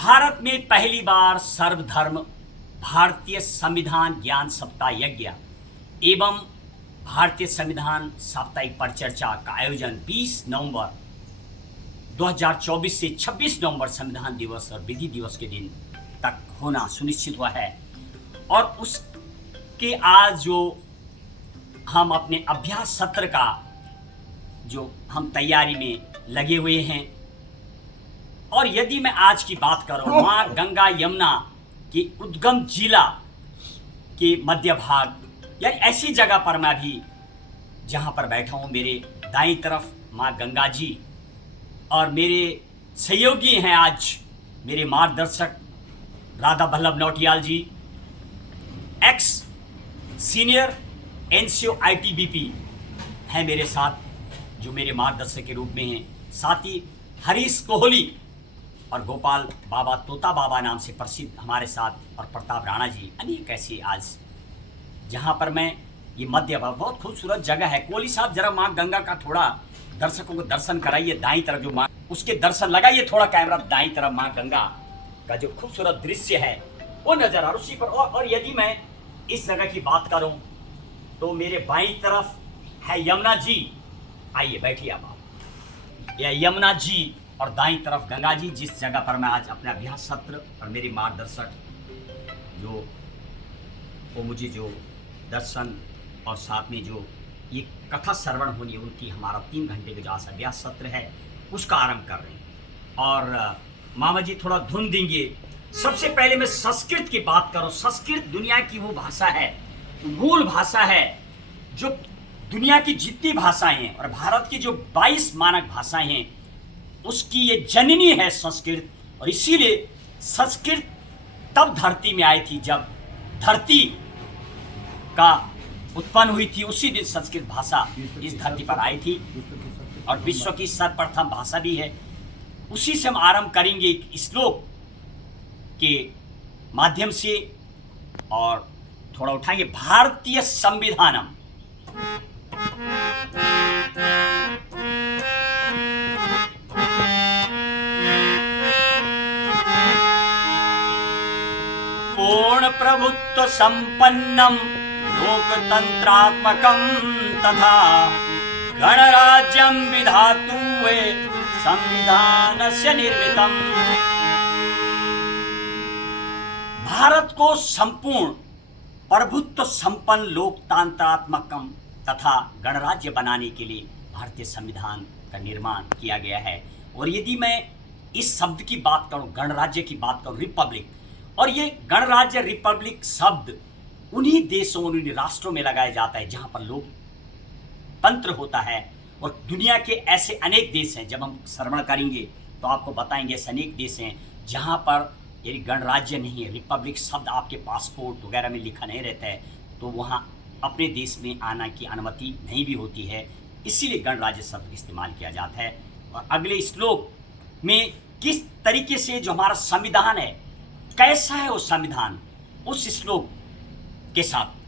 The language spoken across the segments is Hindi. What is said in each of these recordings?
भारत में पहली बार सर्वधर्म भारतीय संविधान ज्ञान सप्ताह यज्ञ एवं भारतीय संविधान साप्ताहिक परिचर्चा का आयोजन 20 नवंबर 2024 से 26 नवंबर संविधान दिवस और विधि दिवस के दिन तक होना सुनिश्चित हुआ है। और उसके आज जो हम अपने अभ्यास सत्र का जो हम तैयारी में लगे हुए हैं, और यदि मैं आज की बात करूं, मां गंगा यमुना के उद्गम जिला के मध्य भाग या ऐसी जगह पर मैं भी जहां पर बैठा हूं, मेरे दाईं तरफ मां गंगा जी और मेरे सहयोगी हैं आज मेरे मार्गदर्शक राधा वल्लभ नौटियाल जी, एक्स सीनियर एनसीओ आईटीबीपी हैं मेरे साथ, जो मेरे मार्गदर्शक के रूप में हैं। साथ ही हरीश कोहली और गोपाल बाबा तोता बाबा नाम से प्रसिद्ध हमारे साथ, और प्रताप राणा जी, अनेक ऐसे आज जहाँ पर मैं ये मध्य भाग, बहुत खूबसूरत जगह है। कोहली साहब जरा माँ गंगा का थोड़ा दर्शकों को दर्शन कराइए, दाईं तरफ जो माँ, उसके दर्शन लगाइए थोड़ा कैमरा, दाईं तरफ माँ गंगा का जो खूबसूरत दृश्य है वो नजर आ उसी पर। और यदि मैं इस जगह की बात करूं तो मेरे बाईं तरफ है यमुना जी, आइए बैठिए आप, यह यमुना जी, और दाईं तरफ गंगा जी, जिस जगह पर मैं आज अपना अभ्यास सत्र और मेरे मार्गदर्शक जो वो मुझे जो दर्शन और साथ में जो ये कथा श्रवण होनी है उनकी, हमारा 3 घंटे का जो आज अभ्यास सत्र है उसका आरंभ कर रहे हैं। और मामा जी थोड़ा धुन देंगे। सबसे पहले मैं संस्कृत की बात करूं। संस्कृत दुनिया की वो भाषा है, मूल भाषा है जो दुनिया की जितनी भाषाएं हैं और भारत की जो 22 मानक भाषाएं हैं उसकी ये जननी है संस्कृत। और इसीलिए संस्कृत तब धरती में आई थी जब धरती का उत्पन्न हुई थी, उसी दिन संस्कृत भाषा इस धरती पर आई थी और विश्व की सर्वप्रथम भाषा भी है। उसी से हम आरंभ करेंगे एक श्लोक के माध्यम से और थोड़ा उठाएंगे भारतीय संविधानम। पूर्ण प्रभुत्व संपन्नम लोकतंत्रात्मकम तथा गणराज्यम विधातुं वे संविधानस्य निर्मितम। भारत को संपूर्ण प्रभुत्व संपन्न लोकतंत्रात्मकम तथा गणराज्य बनाने के लिए भारतीय संविधान का निर्माण किया गया है। और यदि मैं इस शब्द की बात करूं, गणराज्य की बात करूं, रिपब्लिक, और ये गणराज्य रिपब्लिक शब्द उन्हीं देशों उन्हीं राष्ट्रों में लगाया जाता है जहां पर लोकतंत्र होता है। और दुनिया के ऐसे अनेक देश हैं, जब हम श्रवण करेंगे तो आपको बताएंगे ऐसे अनेक देश हैं जहां पर यदि गणराज्य नहीं है, रिपब्लिक शब्द आपके पासपोर्ट वगैरह में लिखा नहीं रहता है, तो वहाँ अपने देश में आना की अनुमति नहीं भी होती है। इसीलिए गणराज्य शब्द इस्तेमाल किया जाता है। और अगले श्लोक में किस तरीके से जो हमारा संविधान है, कैसा है वो संविधान, उस श्लोक के साथ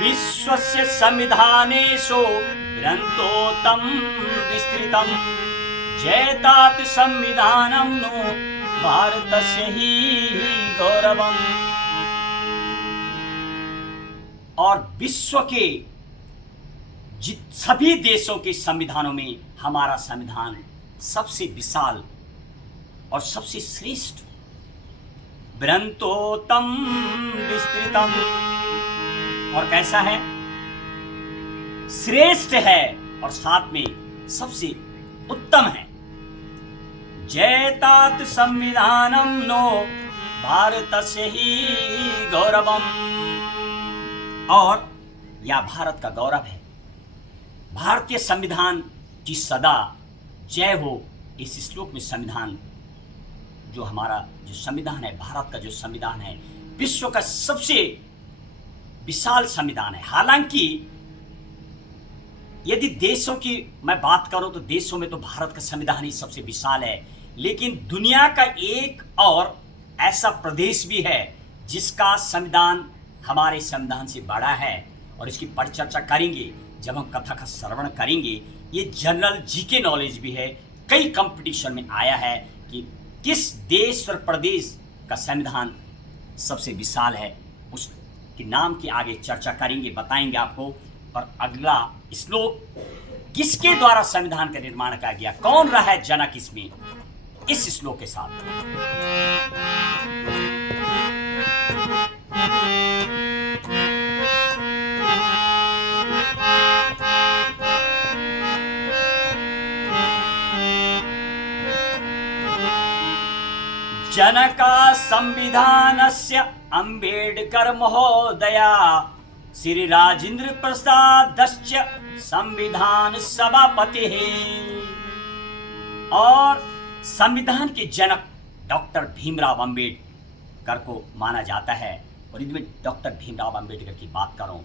विश्वस्य संविधानेषु ग्रन्थोत्तम विस्तृतम जयतात संविधानम नो भारतस्य ही गौरवम। और विश्व के सभी देशों के संविधानों में हमारा संविधान सबसे विशाल और सबसे श्रेष्ठ, ग्रंथोत्तम विस्तृतम, और कैसा है, श्रेष्ठ है और साथ में सबसे उत्तम है। जयतात संविधानम नो भारतस्य ही गौरवम, और यह भारत का गौरव है। भारतीय संविधान की सदा जय हो। इस श्लोक में संविधान जो हमारा जो संविधान है, भारत का जो संविधान है, विश्व का सबसे विशाल संविधान है। हालांकि यदि देशों की मैं बात करूं तो देशों में तो भारत का संविधान ही सबसे विशाल है, लेकिन दुनिया का एक और ऐसा प्रदेश भी है जिसका संविधान हमारे संविधान से बड़ा है, और इसकी परिचर्चा करेंगे जब हम कथा का श्रवण करेंगे। ये जनरल जीके नॉलेज भी है, कई कंपटीशन में आया है कि किस देश और प्रदेश का संविधान सबसे विशाल है, उसके नाम के आगे चर्चा करेंगे, बताएंगे आपको। और अगला श्लोक, किसके द्वारा संविधान का निर्माण किया गया, कौन रहा है जनक इसमें, इस श्लोक के साथ। जनका संविधानस्य अंबेडकर महोदया श्री राजेंद्र प्रसादस्य संविधान सभापति। और संविधान के जनक डॉक्टर भीमराव अंबेडकर को माना जाता है। और इनमें डॉक्टर भीमराव अंबेडकर की बात करूं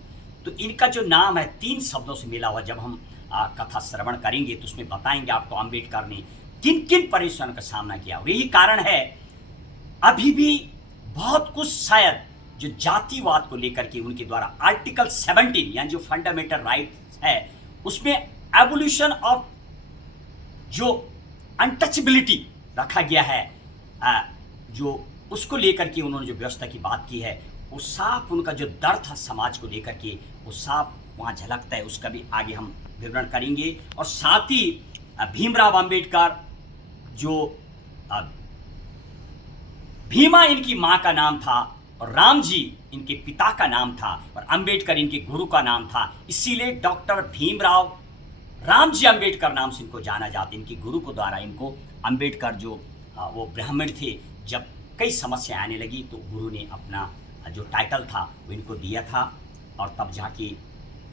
तो इनका जो नाम है 3 शब्दों से मिला हुआ। जब हम कथा श्रवण करेंगे तो उसमें बताएंगे आपको अंबेडकर ने किन किन परेशानियों का सामना किया। और यही कारण है अभी भी बहुत कुछ शायद जो जातिवाद को लेकर के उनके द्वारा आर्टिकल 17 यानी जो फंडामेंटल राइट्स है उसमें एवोल्यूशन ऑफ जो अनटचेबिलिटी रखा गया है, जो उसको लेकर के उन्होंने जो व्यवस्था की बात की है, वो साफ उनका जो डर था समाज को लेकर के वो साफ वहाँ झलकता है। उसका भी आगे हम विवरण करेंगे। और साथ ही भीमराव अंबेडकर जो भीमा इनकी माँ का नाम था और राम जी इनके पिता का नाम था और अंबेडकर इनके गुरु का नाम था, इसीलिए डॉक्टर भीमराव रामजी अंबेडकर नाम से इनको जाना जाता। इनके गुरु को द्वारा इनको अंबेडकर जो वो ब्राह्मण थे, जब कई समस्याएं आने लगी तो गुरु ने अपना जो टाइटल था वो इनको दिया था और तब जाके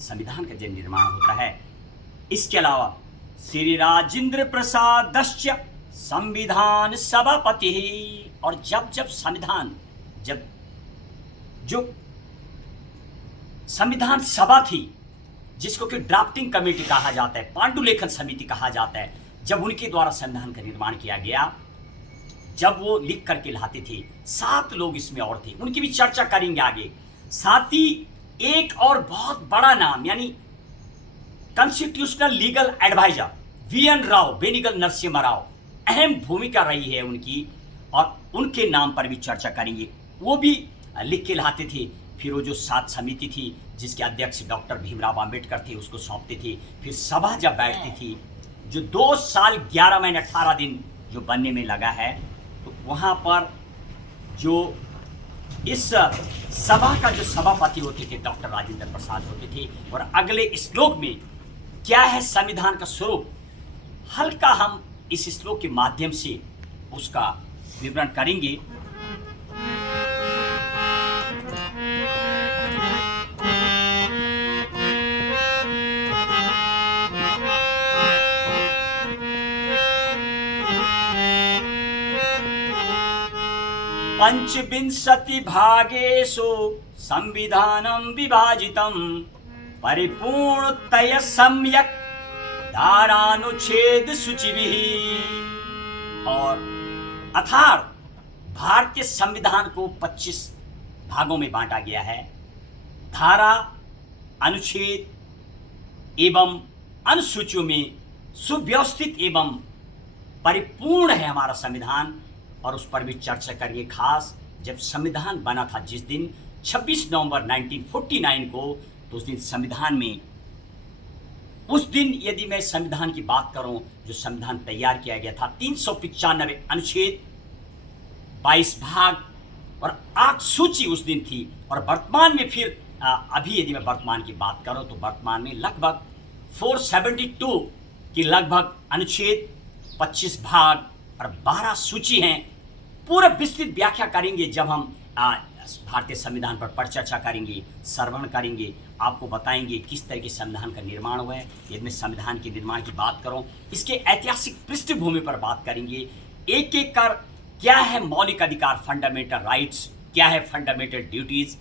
संविधान का जब निर्माण होता है। इसके अलावा श्री राजेंद्र प्रसादस्य संविधान सभापति। और जब संविधान जो संविधान सभा थी जिसको कि ड्राफ्टिंग कमेटी कहा जाता है, पांडुलेखन समिति कहा जाता है, जब उनके द्वारा संविधान का निर्माण किया गया, जब वो लिख करके लाते थे, 7 लोग इसमें और थे, उनकी भी चर्चा करेंगे आगे। साथ ही एक और बहुत बड़ा नाम यानी constitutional legal adviser VN Rao, Benegal Narasimha Rao, अहम भूमिका रही है उनकी और उनके नाम पर भी चर्चा करेंगे। वो भी लिख के लाते थे। फिर वो जो 7 समिति थी जिसके अध्यक्ष डॉक्टर भीमराव अंबेडकर थे उसको सौंपते थे। फिर सभा जब बैठती थी जो 2 साल 11 महीने 18 दिन जो बनने में लगा है, तो वहाँ पर जो इस सभा का जो सभापति होते थे डॉक्टर राजेंद्र प्रसाद होते थे। और अगले श्लोक में क्या है संविधान का स्वरूप, हल्का हम इस श्लोक के माध्यम से उसका विवरण करेंगे। पंचविंशति भागेषु संविधानं विभाजितं परिपूर्णतया सम्यक् धारानुच्छेद सूचिभिः। और अर्थात भारतीय संविधान को 25 भागों में बांटा गया है। धारा, अनुच्छेद एवं अनुसूचियों में सुव्यवस्थित एवं परिपूर्ण है हमारा संविधान। और उस पर भी चर्चा करिए, खास जब संविधान बना था जिस दिन 26 नवंबर 1949 को, तो उस दिन संविधान में, उस दिन यदि मैं संविधान की बात करूं, जो संविधान तैयार किया गया था 395 अनुच्छेद, 22 भाग और 8 सूची उस दिन थी। और वर्तमान में फिर अभी यदि मैं वर्तमान की बात करूं तो वर्तमान में लगभग 472 की लगभग अनुच्छेद, 25 भाग और 12 सूची हैं। पूरा विस्तृत व्याख्या करेंगे जब हम भारतीय संविधान पर परिचर्चा करेंगे, श्रवण करेंगे, आपको बताएंगे किस तरह के संविधान का निर्माण हुआ है। यदि मैं संविधान के निर्माण की बात करूं, इसके ऐतिहासिक पृष्ठभूमि पर बात करेंगे, एक एक कर क्या है मौलिक अधिकार, फंडामेंटल राइट्स, क्या है फंडामेंटल ड्यूटीज,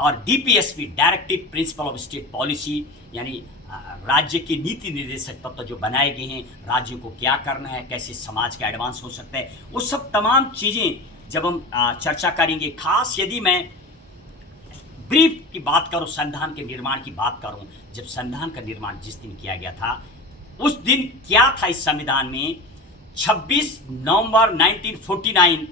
और DPSP directive principle of state policy यानी राज्य के नीति निर्देशक तत्व जो बनाए गए हैं, राज्य को क्या करना है, कैसे समाज का एडवांस हो सकता है, वो सब तमाम चीज़ें जब हम चर्चा करेंगे। खास यदि मैं ब्रीफ की बात करूं, संविधान के निर्माण की बात करूं, जब संविधान का निर्माण जिस दिन किया गया था, उस दिन क्या था इस संविधान में। 26 नवंबर 1949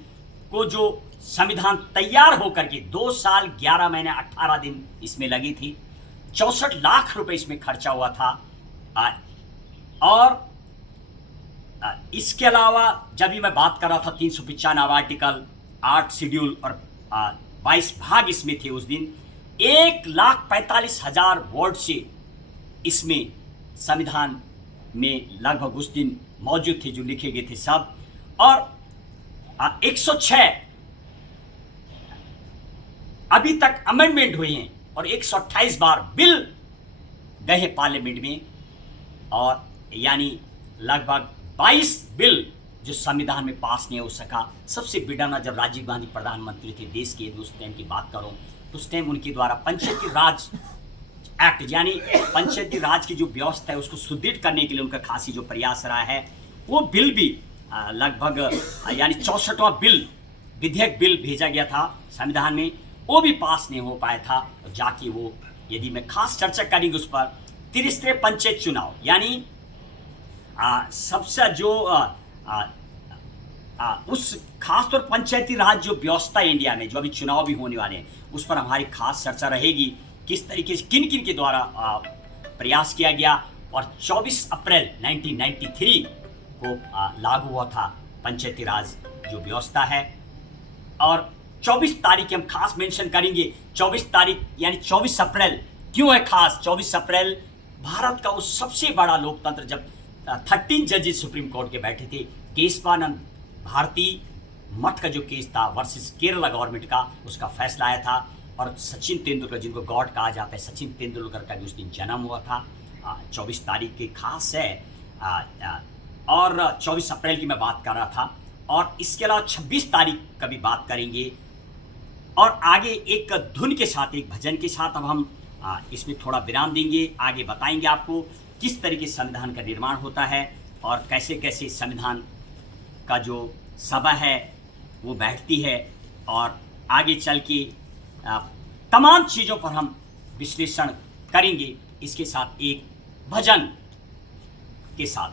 को जो संविधान तैयार होकर के 2 साल 11 महीने 18 दिन इसमें लगी थी, 64 लाख रुपए इसमें खर्चा हुआ था। और इसके अलावा जब भी मैं बात कर रहा था 395 आर्टिकल, 8 शेड्यूल और 22 भाग इसमें थे। उस दिन 1,45,000 वर्ड से इसमें संविधान में लगभग उस दिन मौजूद थे जो लिखे गए थे सब। और 106 अभी तक अमेंडमेंट हुए हैं और 128 बार बिल गए हैं पार्लियामेंट में। और यानी लगभग 22 बिल जो संविधान में पास नहीं हो सका। सबसे बिडरना जब राजीव गांधी प्रधानमंत्री थे देश के, उस टाइम की बात करूं तो उस टाइम उनके द्वारा पंचायती राज एक्ट, यानी पंचायती राज की जो व्यवस्था है उसको सुदृढ़ करने के लिए उनका खासी जो प्रयास रहा है, वो बिल भी लगभग यानी 64वां बिल, विधेयक बिल भेजा गया था संविधान में, वो भी पास नहीं हो पाया था। जाके वो, यदि मैं खास चर्चा करेंगे उस पर, त्रिस्तरीय पंचायत चुनाव, यानी सबसे जो उस खासतौर पंचायती राज जो व्यवस्था इंडिया में जो अभी चुनाव भी होने वाले हैं, उस पर हमारी खास चर्चा रहेगी। किस तरीके से किन किन के द्वारा प्रयास किया गया। और 24 अप्रैल 1993 को लागू हुआ था पंचायती राज जो व्यवस्था है। और 24 तारीख हम खास मेंशन करेंगे। 24 तारीख यानी 24 अप्रैल क्यों है खास? 24 अप्रैल भारत का उस सबसे बड़ा लोकतंत्र, जब 13 जजेस सुप्रीम कोर्ट के बैठे थे। केशवानंद भारती मठ का जो केस था वर्सेस केरला गवर्नमेंट का, उसका फैसला आया था। और सचिन तेंदुलकर, जिनको गॉड कहा जाता है, सचिन तेंदुलकर का भी उस दिन जन्म हुआ था। 24 तारीख की खास है। और 24 अप्रैल की मैं बात कर रहा था। और इसके अलावा 26 तारीख का भी बात करेंगे। और आगे एक धुन के साथ, एक भजन के साथ अब हम इसमें थोड़ा विराम देंगे। आगे बताएंगे आपको किस तरीके से संविधान का निर्माण होता है और कैसे कैसे संविधान का जो सभा है वो बैठती है। और आगे चल के तमाम चीज़ों पर हम विश्लेषण करेंगे, इसके साथ एक भजन के साथ।